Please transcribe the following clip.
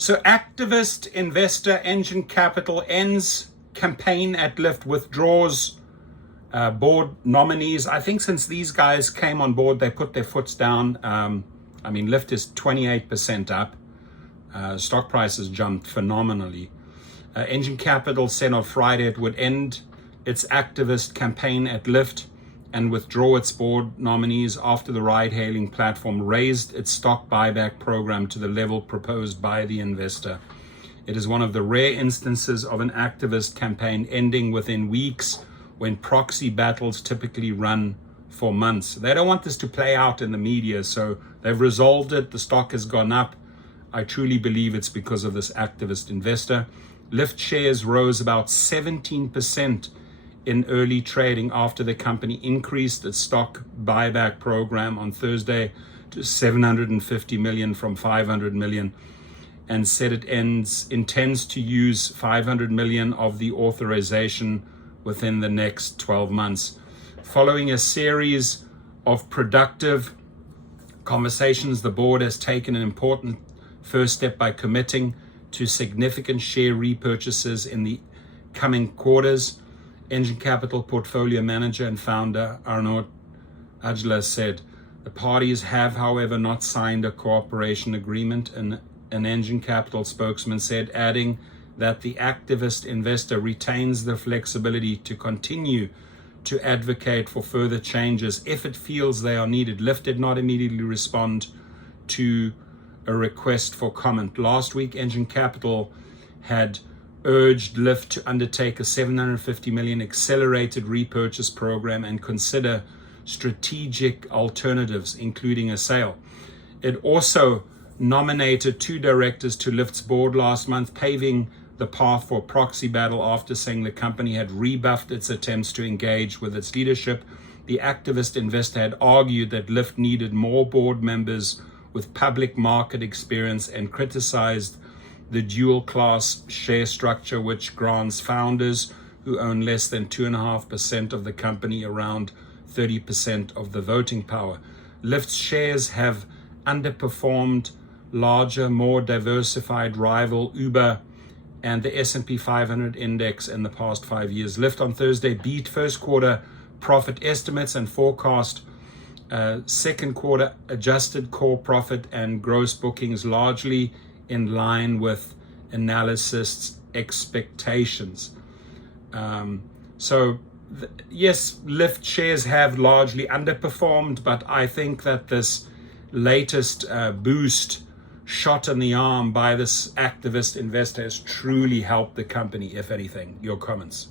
So activist investor Engine Capital ends campaign at Lyft, withdraws board nominees. I think since these guys came on board, they put their foots down. Lyft is 28% up. Stock prices jumped phenomenally. Engine Capital said on Friday it would end its activist campaign at Lyft and withdraw its board nominees after the ride-hailing platform raised its stock buyback program to the level proposed by the investor. It is one of the rare instances of an activist campaign ending within weeks, when proxy battles typically run for months. They don't want this to play out in the media, so they've resolved it. The stock has gone up. I truly believe it's because of this activist investor. Lyft shares rose about 17% in early trading after the company increased its stock buyback program on Thursday to 750 million from 500 million, and said it intends to use 500 million of the authorization within the next 12 months. Following a series of productive conversations, the board has taken an important first step by committing to significant share repurchases in the coming quarters. Engine Capital portfolio manager and founder Arnaud Ajla said, the parties have, however, not signed a cooperation agreement, and an Engine Capital spokesman said, adding that the activist investor retains the flexibility to continue to advocate for further changes if it feels they are needed. Lyft did not immediately respond to a request for comment. Last week, Engine Capital had urged Lyft to undertake a 750 million accelerated repurchase program and consider strategic alternatives, including a sale. It also nominated 2 directors to Lyft's board last month, paving the path for a proxy battle after saying the company had rebuffed its attempts to engage with its leadership. The activist investor had argued that Lyft needed more board members with public market experience and criticized the dual class share structure, which grants founders who own less than 2.5% of the company around 30% of the voting power. Lyft's shares have underperformed larger, more diversified rival Uber and the S&P 500 index in the past 5 years. Lyft on Thursday beat first quarter profit estimates and forecast second quarter adjusted core profit and gross bookings largely in line with analysts' expectations. Yes, Lyft shares have largely underperformed, but I think that this latest boost shot in the arm by this activist investor has truly helped the company, if anything. Your comments?